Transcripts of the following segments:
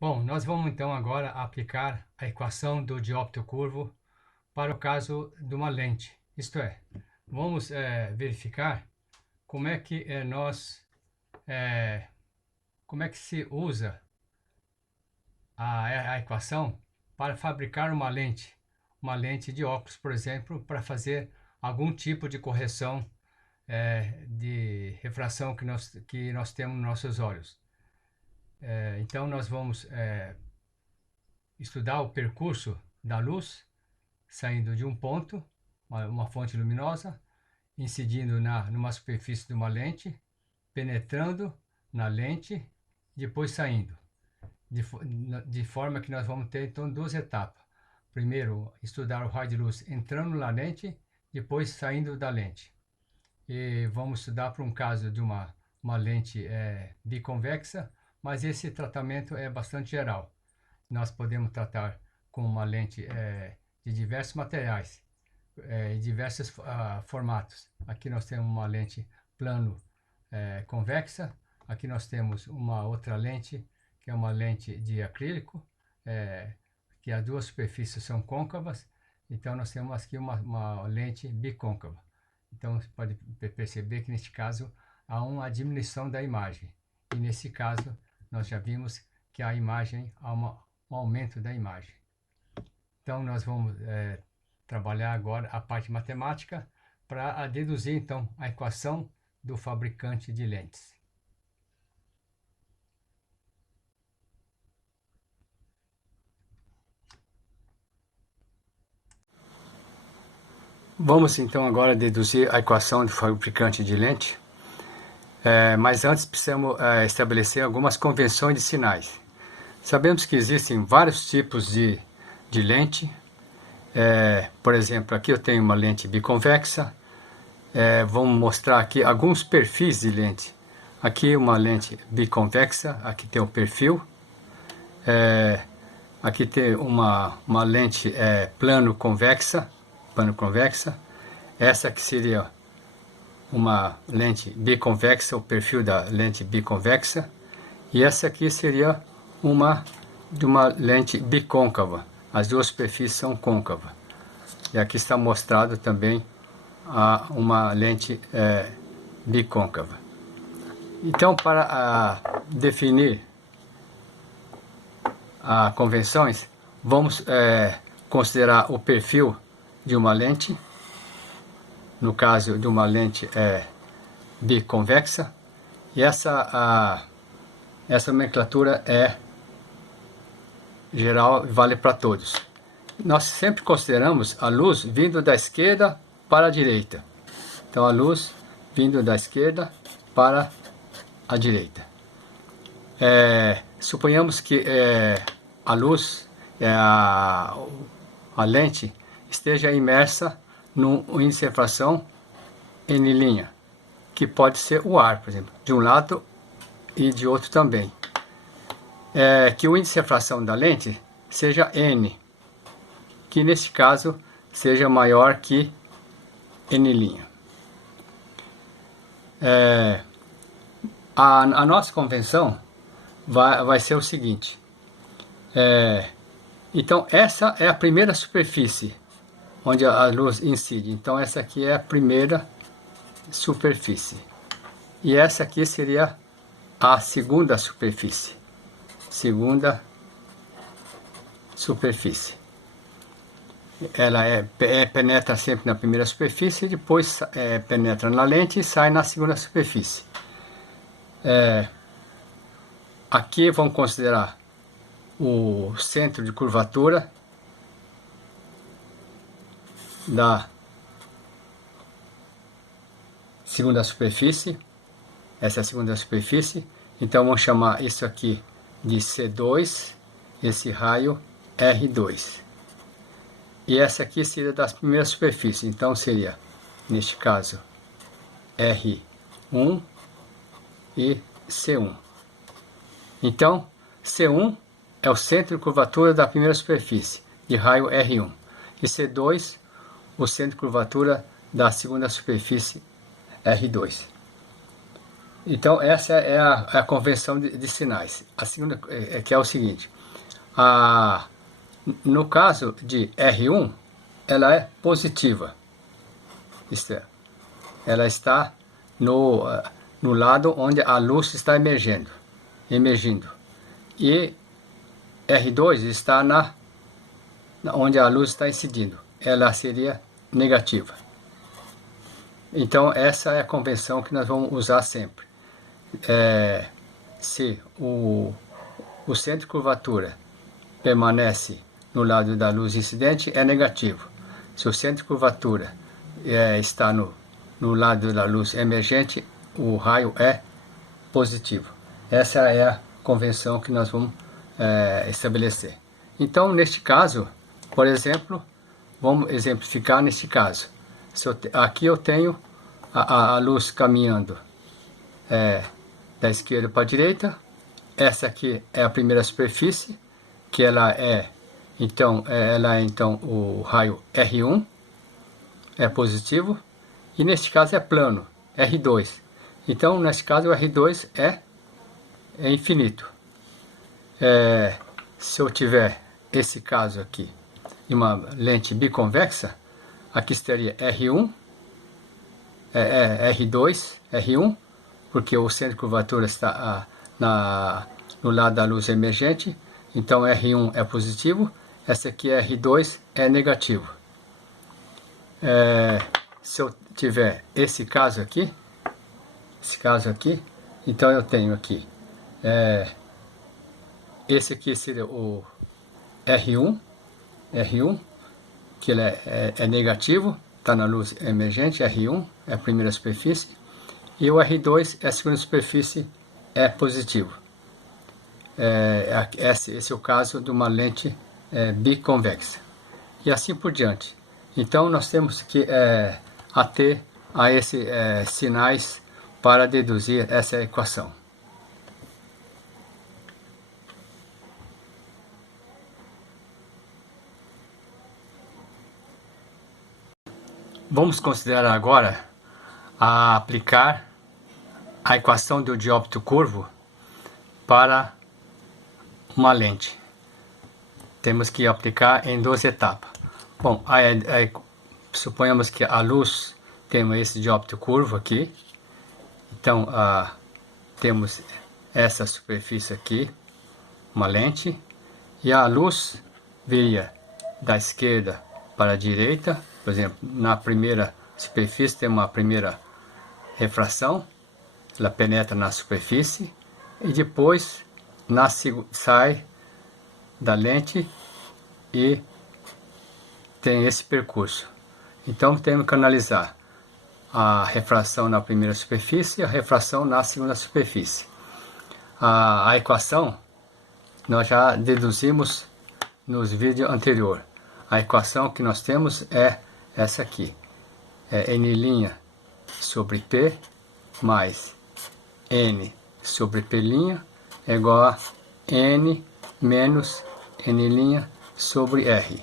Bom, nós vamos então agora aplicar a equação do dióptero curvo para o caso de uma lente. Isto é, vamos verificar como é que eh, como é que se usa a equação para fabricar uma lente de óculos, por exemplo, para fazer algum tipo de correção de refração que nós temos nos nossos olhos. Então nós vamos estudar o percurso da luz saindo de um ponto, uma fonte luminosa, incidindo numa superfície de uma lente, penetrando na lente, depois saindo. De forma que nós vamos ter então duas etapas. Primeiro, estudar o raio de luz entrando na lente, depois saindo da lente. E vamos estudar para um caso de uma lente biconvexa, mas esse tratamento é bastante geral. Nós podemos tratar com uma lente de diversos materiais, em diversos formatos. Aqui nós temos uma lente plano convexa, aqui nós temos uma outra lente, que é uma lente de acrílico, que as duas superfícies são côncavas, então nós temos aqui uma lente bicôncava. Então você pode perceber que neste caso há uma diminuição da imagem, e nesse caso nós já vimos que a imagem há um aumento da imagem. Então nós vamos trabalhar agora a parte matemática para deduzir então a equação do fabricante de lentes. Vamos então agora deduzir a equação do fabricante de lente, mas antes precisamos estabelecer algumas convenções de sinais. Sabemos que existem vários tipos de lente. Por exemplo, aqui eu tenho uma lente biconvexa. Vamos mostrar aqui alguns perfis de lente. Aqui uma lente biconvexa, aqui tem o perfil. Aqui tem uma lente plano convexa. Essa aqui seria uma lente biconvexa, o perfil da lente biconvexa. E essa aqui seria de uma lente bicôncava. As duas superfícies são côncavas. E aqui está mostrado também uma lente bicôncava. Então, para definir as convenções, vamos considerar o perfil de uma lente, no caso de uma lente biconvexa, e essa nomenclatura é geral e vale para todos. Nós sempre consideramos a luz vindo da esquerda para a direita. Então a luz vindo da esquerda para a direita. Suponhamos que a luz, a lente, esteja imersa num índice de refração N', que pode ser o ar, por exemplo, de um lado e de outro também. Que o índice de refração da lente seja N, que nesse caso seja maior que N'. A nossa convenção vai ser o seguinte. Então essa é a primeira superfície onde a luz incide. Então essa aqui é a primeira superfície. E essa aqui seria a segunda superfície. Ela penetra sempre na primeira superfície e depois penetra na lente e sai na segunda superfície. Aqui vamos considerar o centro de curvatura da segunda superfície. Essa é a segunda superfície. Então vamos chamar isso aqui de C2, esse raio R2. E essa aqui seria das primeiras superfícies. Então seria, neste caso, R1 e C1. Então, C1 é o centro de curvatura da primeira superfície, de raio R1. E C2, o centro de curvatura da segunda superfície, R2. Então, essa é a convenção de sinais. A segunda que é o seguinte, no caso de R1, ela é positiva, isto é, ela está no lado onde a luz está emergindo. E R2 está onde a luz está incidindo, ela seria negativa. Então, essa é a convenção que nós vamos usar sempre. Se o centro de curvatura permanece no lado da luz incidente, é negativo. Se o centro de curvatura está no lado da luz emergente, o raio é positivo. Essa é a convenção que nós vamos estabelecer. Então, neste caso, por exemplo, vamos exemplificar neste caso. Aqui eu tenho a luz caminhando da esquerda para a direita. Essa aqui é a primeira superfície, que ela é então o raio R1, é positivo, e neste caso é plano, R2. Então, nesse caso, o R2 é infinito. Se eu tiver esse caso aqui, em uma lente biconvexa, aqui estaria R1, R2, R1, porque o centro de curvatura está no lado da luz emergente, então R1 é positivo, essa aqui é R2, é negativo. Se eu tiver esse caso aqui, então eu tenho aqui, esse aqui seria o R1, que ele é negativo, está na luz emergente, R1 é a primeira superfície, e o R2 é a segunda superfície, é positivo. Esse é o caso de uma lente biconvexa. E assim por diante. Então, nós temos que ater a esses sinais para deduzir essa equação. Vamos considerar agora aplicar a equação do dióptero curvo para uma lente. Temos que aplicar em duas etapas. Bom, suponhamos que a luz tem esse dióptero curvo aqui. Então, temos essa superfície aqui, uma lente, e a luz viria da esquerda para a direita. Por exemplo, na primeira superfície tem uma primeira refração, ela penetra na superfície e depois sai da lente e tem esse percurso. Então temos que analisar a refração na primeira superfície e a refração na segunda superfície. A equação nós já deduzimos nos vídeos anteriores. A equação que nós temos é essa aqui. É N' sobre P mais N sobre P' é igual a N menos N' sobre R.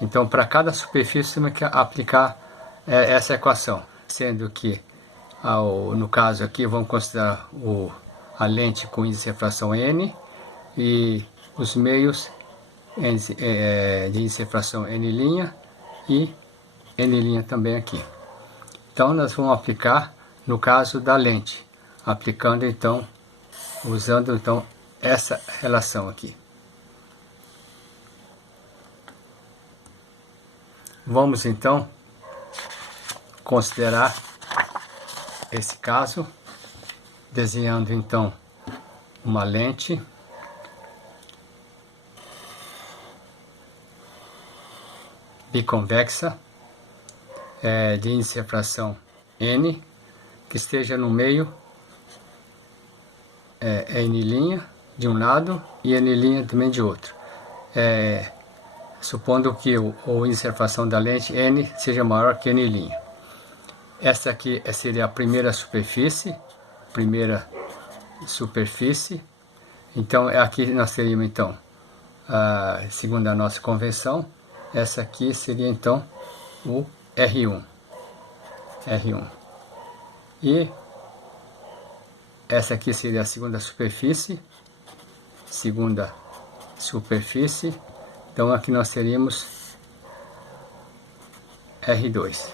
Então, para cada superfície, temos que aplicar essa equação. Sendo que, no caso aqui, vamos considerar a lente com índice de refração N e os meios de índice de refração N' e N' também aqui. Então, nós vamos aplicar no caso da lente, aplicando então, usando então essa relação aqui. Vamos então considerar esse caso, desenhando então uma lente biconvexa de índice de refração N, que esteja no meio N' de um lado e N' também de outro. Supondo que o índice de refração da lente N seja maior que N'. Essa aqui seria a primeira superfície. Então, aqui nós teríamos, então, segundo a nossa convenção, essa aqui seria, então, o R1. E essa aqui seria a segunda superfície. Então aqui nós teríamos R2.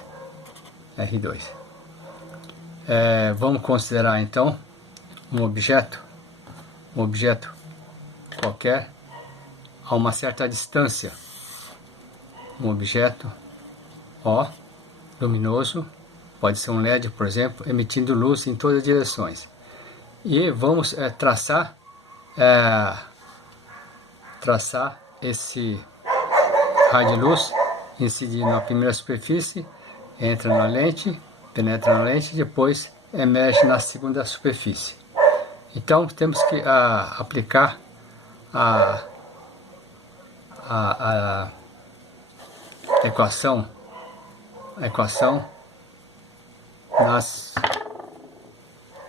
Vamos considerar então um objeto qualquer a uma certa distância, um objeto O luminoso, pode ser um LED, por exemplo, emitindo luz em todas as direções. E vamos traçar esse raio de luz, incidir na primeira superfície, entra na lente, penetra na lente e depois emerge na segunda superfície. Então temos que aplicar a equação nas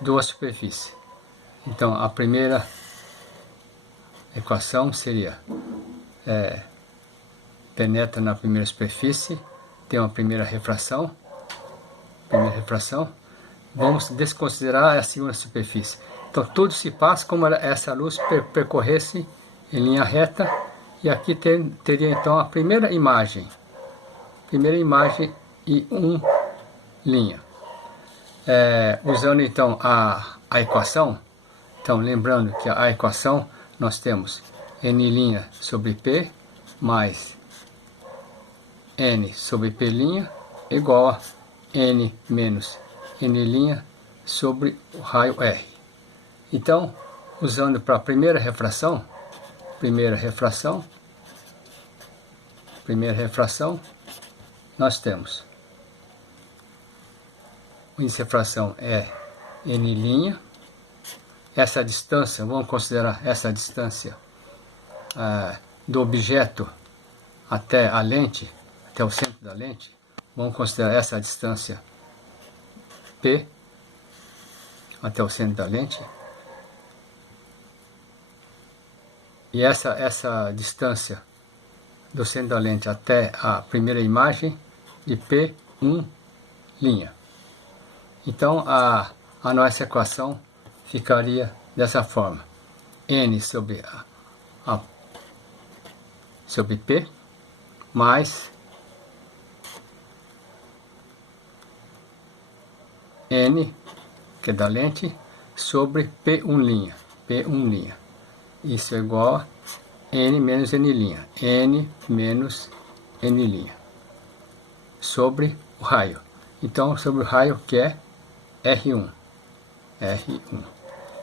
duas superfícies. Então a primeira equação seria penetra na primeira superfície, tem uma primeira refração, vamos desconsiderar a segunda superfície. Então tudo se passa como essa luz percorresse em linha reta, e aqui teria então a primeira imagem e linha. Usando então a equação, então lembrando que a equação nós temos n' sobre P mais n sobre P' igual a n menos n' sobre o raio R. Então, usando para a primeira refração, nós temos o índice de refração é n', essa distância, vamos considerar essa distância do objeto até a lente, até o centro da lente, vamos considerar essa distância P até o centro da lente. E essa distância do centro da lente até a primeira imagem de P1'. Então a nossa equação ficaria dessa forma: n sobre P mais n, que é da lente, sobre P1'. Isso é igual a n menos n', n menos n' sobre o raio. Então, sobre o raio que é R1.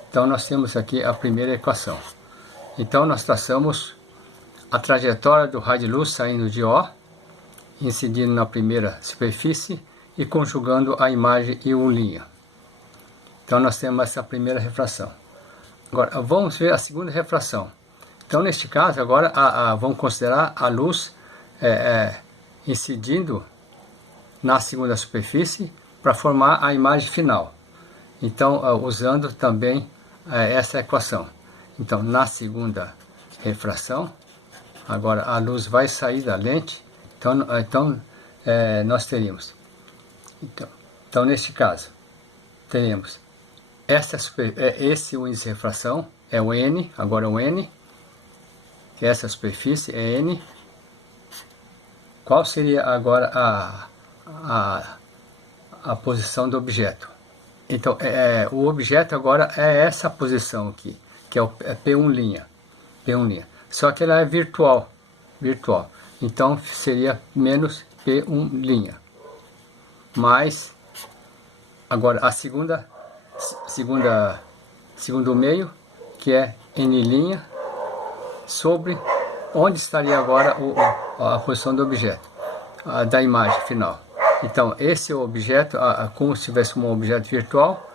Então, nós temos aqui a primeira equação. Então, nós traçamos a trajetória do raio de luz saindo de O, incidindo na primeira superfície e conjugando a imagem e linha. Então, nós temos essa primeira refração. Agora, vamos ver a segunda refração. Então, neste caso, agora, vamos considerar a luz incidindo na segunda superfície para formar a imagem final. Então, usando também essa equação. Então, na segunda refração, agora a luz vai sair da lente. Então nós teríamos. Então, neste caso, teremos esse índice de refração é o N, agora o N, que essa superfície é N. Qual seria agora a posição do objeto? Então, o objeto agora é essa posição aqui, que é P1'. Só que ela é virtual. Então, seria menos P1'. Mais, agora, a segundo meio, que é N' sobre onde estaria agora a posição do objeto, da imagem final. Então, esse objeto, como se tivesse um objeto virtual,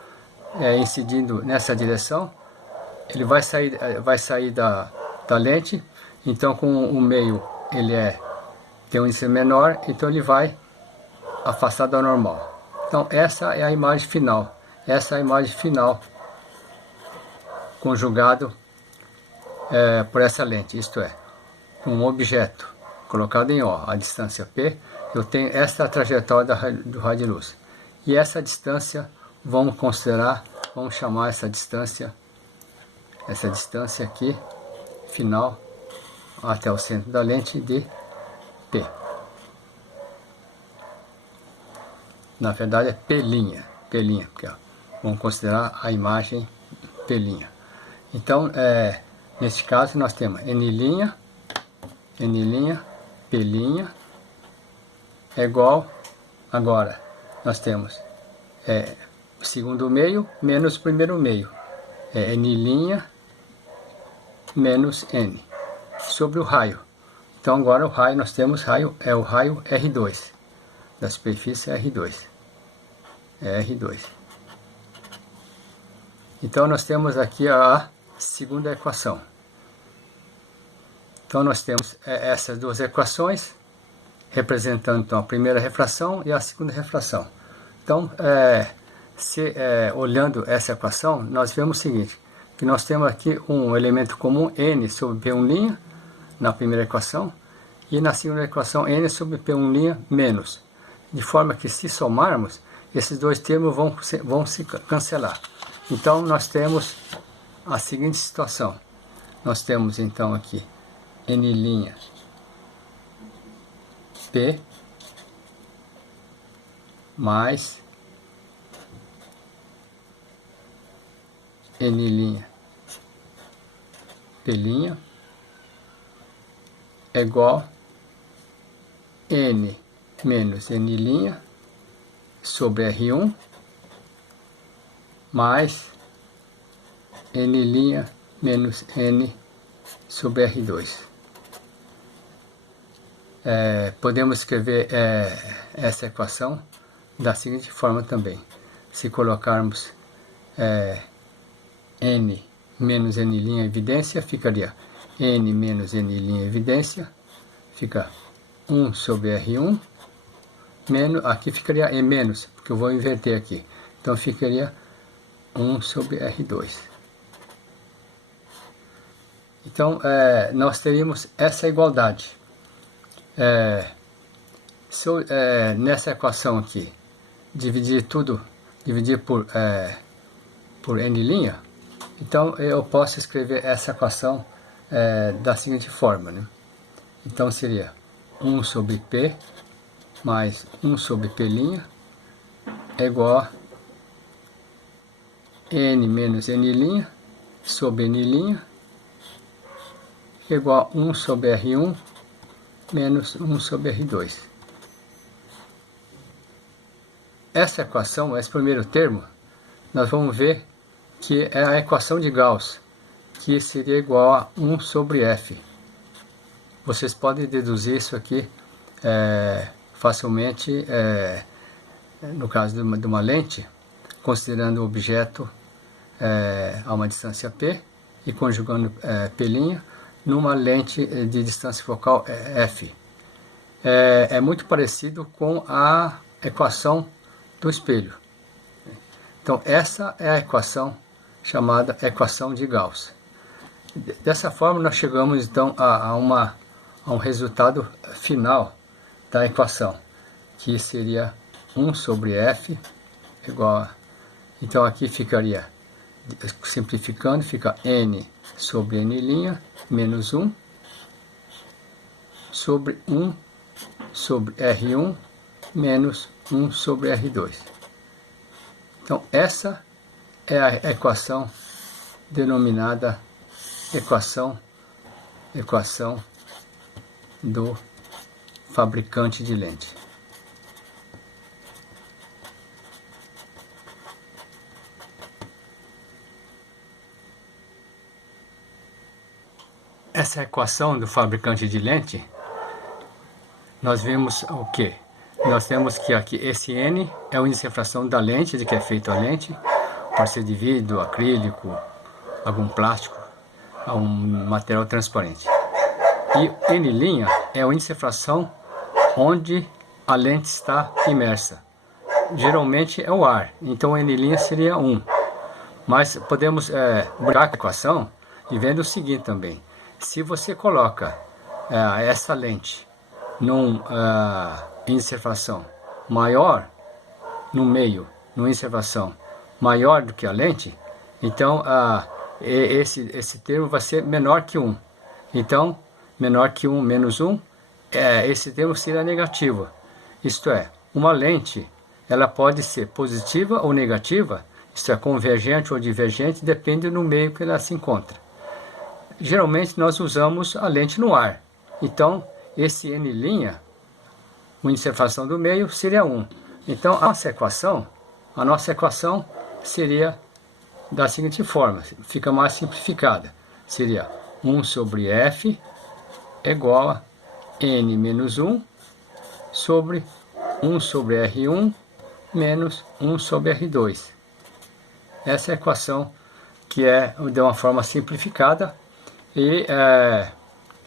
incidindo nessa direção, ele vai sair da lente. Então, com o meio ele tem um índice menor, então ele vai afastar da normal. Então, essa é a imagem final. Conjugado por essa lente, isto é, um objeto colocado em O, a distância P, eu tenho essa trajetória do raio de luz. E essa distância vamos considerar vamos chamar essa distância aqui, final, até o centro da lente, de P. Na verdade é P', porque ó, vamos considerar a imagem P'. Então, neste caso nós temos N', P' é igual, agora nós temos o segundo meio menos o primeiro meio, N' menos N, sobre o raio. Então agora o raio, nós temos raio, o raio R2, da superfície R2. R2. Então nós temos aqui a segunda equação. Então nós temos essas duas equações, representando então a primeira refração e a segunda refração. Então, olhando essa equação, nós vemos o seguinte, que nós temos aqui um elemento comum, N sobre P1', na primeira equação, e na segunda equação, N sobre P1' menos. De forma que, se somarmos, esses dois termos vão se cancelar. Então, nós temos a seguinte situação. Nós temos, então, aqui, N' P mais N' P' é igual N menos N' sobre R1 mais N' menos N sobre R2. Podemos escrever essa equação da seguinte forma também. Se colocarmos N menos N' em evidência, ficaria N menos N' em evidência, fica 1 sobre R1, menos, aqui ficaria E menos, porque eu vou inverter aqui. Então ficaria 1 sobre R2. Então, nós teríamos essa igualdade. Se eu, nessa equação aqui, dividir por N', então eu posso escrever essa equação da seguinte forma, né? Então seria 1 sobre P mais 1 sobre P' é igual a N menos N' sobre N' é igual a 1 sobre R1 menos 1 sobre R2. Essa equação, esse primeiro termo, nós vamos ver que é a equação de Gauss, que seria igual a 1 sobre F. Vocês podem deduzir isso aqui facilmente, no caso de uma lente, considerando o objeto a uma distância P e conjugando P' numa lente de distância focal F. É muito parecido com a equação do espelho. Então, essa é a equação chamada equação de Gauss. Dessa forma, nós chegamos então a um resultado final da equação, que seria 1 sobre F igual a... Então, aqui ficaria, simplificando, fica N sobre N' menos 1 sobre 1 sobre R1 menos 1 sobre R2. Então, essa é a equação denominada equação do fabricante de lente. Essa equação do fabricante de lente, nós vimos o que? Nós temos que aqui esse N é o índice de refração da lente, de que é feita a lente, pode ser de vidro, acrílico, algum plástico, um material transparente. E N' é o índice de refração onde a lente está imersa. Geralmente é o ar, então N' seria 1. Mas podemos brincar com a equação e vendo o seguinte também. Se você coloca essa lente num índice de refração maior no meio, no índice de refração maior do que a lente, então esse termo vai ser menor que 1. Então, menor que 1 menos 1, esse termo seria negativo. Isto é, uma lente, ela pode ser positiva ou negativa, isto é, convergente ou divergente, depende do meio que ela se encontra. Geralmente nós usamos a lente no ar. Então, esse n', o índice de refração do meio, seria 1. Então, a nossa equação seria da seguinte forma, fica mais simplificada. Seria 1 sobre f é igual a n menos 1 sobre 1 sobre R1 menos 1 sobre R2. Essa é a equação que é de uma forma simplificada. E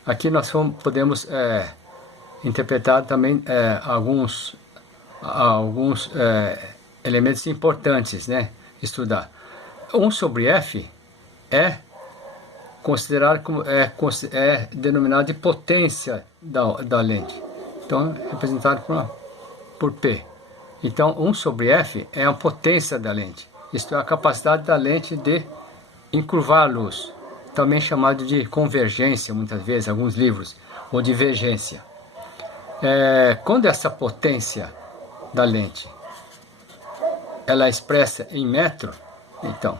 aqui nós podemos interpretar também alguns elementos importantes, né? Estudar. 1 sobre f é considerado como denominado de potência da lente. Então, representado por P. Então, 1 sobre f é a potência da lente. Isto é a capacidade da lente de encurvar a luz, também chamado de convergência, muitas vezes, em alguns livros, ou divergência. Quando essa potência da lente ela é expressa em metro, então,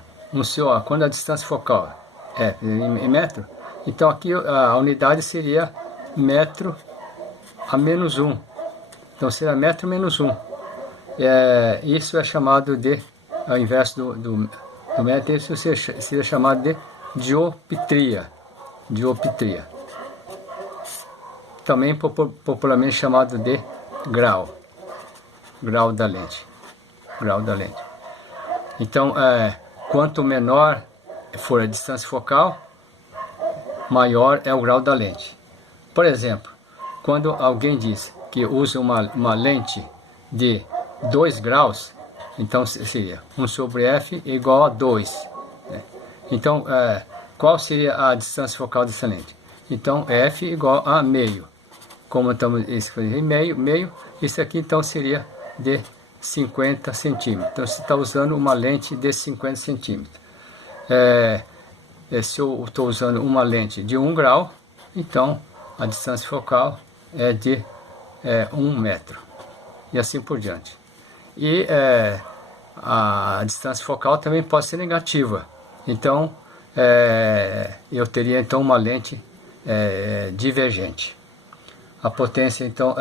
quando a distância focal é em metro, então aqui a unidade seria metro a menos 1. Então seria metro menos 1. Isso é chamado de, ao invés do metro, isso seria chamado de dioptria. Também popularmente chamado de grau da lente. Então, quanto menor for a distância focal, maior é o grau da lente. Por exemplo, quando alguém diz que usa uma lente de 2 graus, então seria 1 sobre f igual a 2. Né? Então, qual seria a distância focal dessa lente? Então, f igual a meio. Como estamos escrevendo meio, isso aqui então seria de 50 centímetros. Então, você está usando uma lente de 50 centímetros. Se eu estou usando uma lente de 1 grau, então a distância focal é de 1 metro. E assim por diante. E a distância focal também pode ser negativa. Então, eu teria então uma lente divergente. A potência então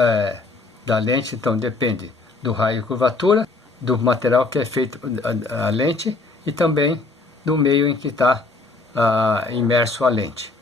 da lente então depende do raio de curvatura, do material que é feito a lente e também do meio em que está imerso a lente.